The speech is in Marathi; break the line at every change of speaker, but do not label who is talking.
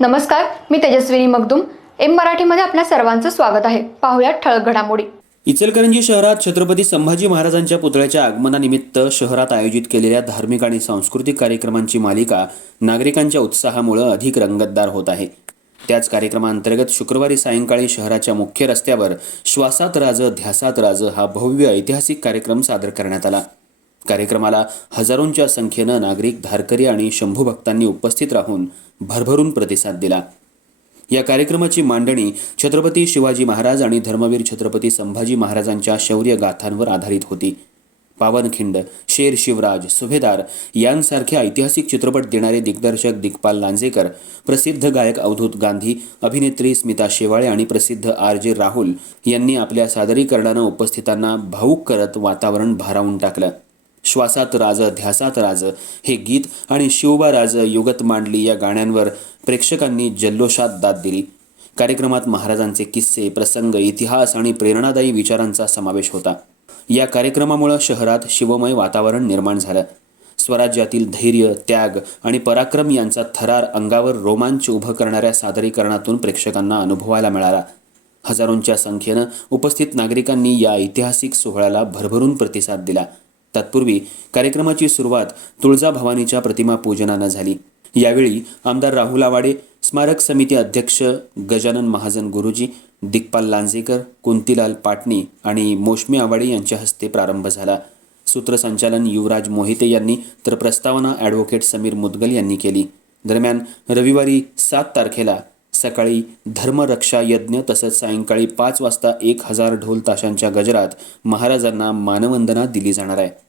नमस्कार मी तेजस्विनी मगदुम. एम मराठीमध्ये आपल्या सर्वांचं स्वागत आहे. पाहुयात ठळक घडामोडी.
इचलकरंजी शहरात छत्रपती संभाजी महाराजांच्या पुतळ्याच्या आगमनानिमित्त शहरात आयोजित केलेल्या धार्मिक आणि सांस्कृतिक कार्यक्रमांची मालिका नागरिकांच्या उत्साहामुळे अधिक रंगतदार होत आहे. त्याच कार्यक्रमांतर्गत शुक्रवारी सायंकाळी शहराच्या मुख्य रस्त्यावर श्वासात राज ध्यासात राज हा भव्य ऐतिहासिक कार्यक्रम सादर करण्यात आला. कार्यक्रमाला हजारोंच्या संख्येनं नागरिक धारकरी आणि शंभू भक्तांनी उपस्थित राहून भरभरून प्रतिसाद दिला. या कार्यक्रमाची मांडणी छत्रपती शिवाजी महाराज आणि धर्मवीर छत्रपती संभाजी महाराजांच्या शौर्य गाथांवर आधारित होती. पावनखिंड शेर शिवराज सुभेदार यांसारखे ऐतिहासिक चित्रपट देणारे दिग्दर्शक दिग्पाल लांजेकर प्रसिद्ध गायक अवधूत गांधी अभिनेत्री स्मिता शेवाळे आणि प्रसिद्ध आर जे राहुल यांनी आपल्या सादरीकरणानं उपस्थितांना भाऊक करत वातावरण भारावून टाकलं. श्वासात राज ध्यासात राज हे गीत आणि शिवबा राज युगत मांडली या गाण्यांवर प्रेक्षकांनी जल्लोषात दाद दिली. कार्यक्रमात महाराजांचे किस्से प्रसंग इतिहास आणि प्रेरणादायी विचारांचा समावेश होता. या कार्यक्रमामुळे शहरात शिवमय वातावरण निर्माण झालं. स्वराज्यातील धैर्य त्याग आणि पराक्रम यांचा थरार अंगावर रोमांच उभं करणाऱ्या सादरीकरणातून प्रेक्षकांना अनुभवायला मिळाला. हजारोंच्या संख्येनं उपस्थित नागरिकांनी या ऐतिहासिक सोहळ्याला भरभरून प्रतिसाद दिला. तत्पूर्वी कार्यक्रमाची सुरुवात तुळजाभवानीच्या प्रतिमा पूजनानं झाली. यावेळी आमदार राहुल आवाडे स्मारक समिती अध्यक्ष गजानन महाजन गुरुजी दिग्पाल लांजेकर कुंतीलाल पाटणी आणि मोशमी आवाडे यांच्या हस्ते प्रारंभ झाला. सूत्रसंचालन युवराज मोहिते यांनी तर प्रस्तावना ॲडव्होकेट समीर मुदगल यांनी केली. दरम्यान रविवारी सात तारखेला सकाळी धर्मरक्षा यज्ञ तसंच सायंकाळी पाच वाजता एक हजार ढोल ताशांच्या गजरात महाराजांना मानवंदना दिली जाणार आहे.